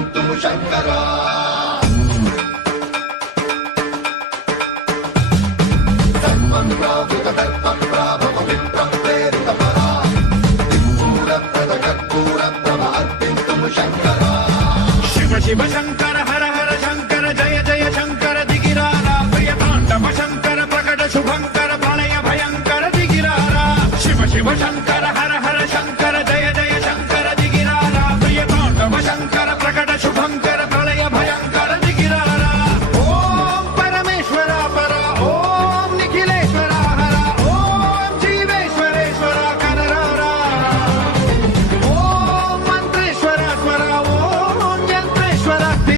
अर्पिन्तुं शङ्करा सर्वं प्रावृतदर्पप्राभव विप्रप्रेरितपरा कर्पूरप्रभ अर्पिन्तुं शङ्करा शिव शिव शङ्कर हर हर शङ्कर जय जय शङ्कर दिगिरारा प्रियताण्डव शङ्कर प्रकट शुभङ्कर प्रलय भयङ्कर दिगिरारा शिव शिव शङ्कर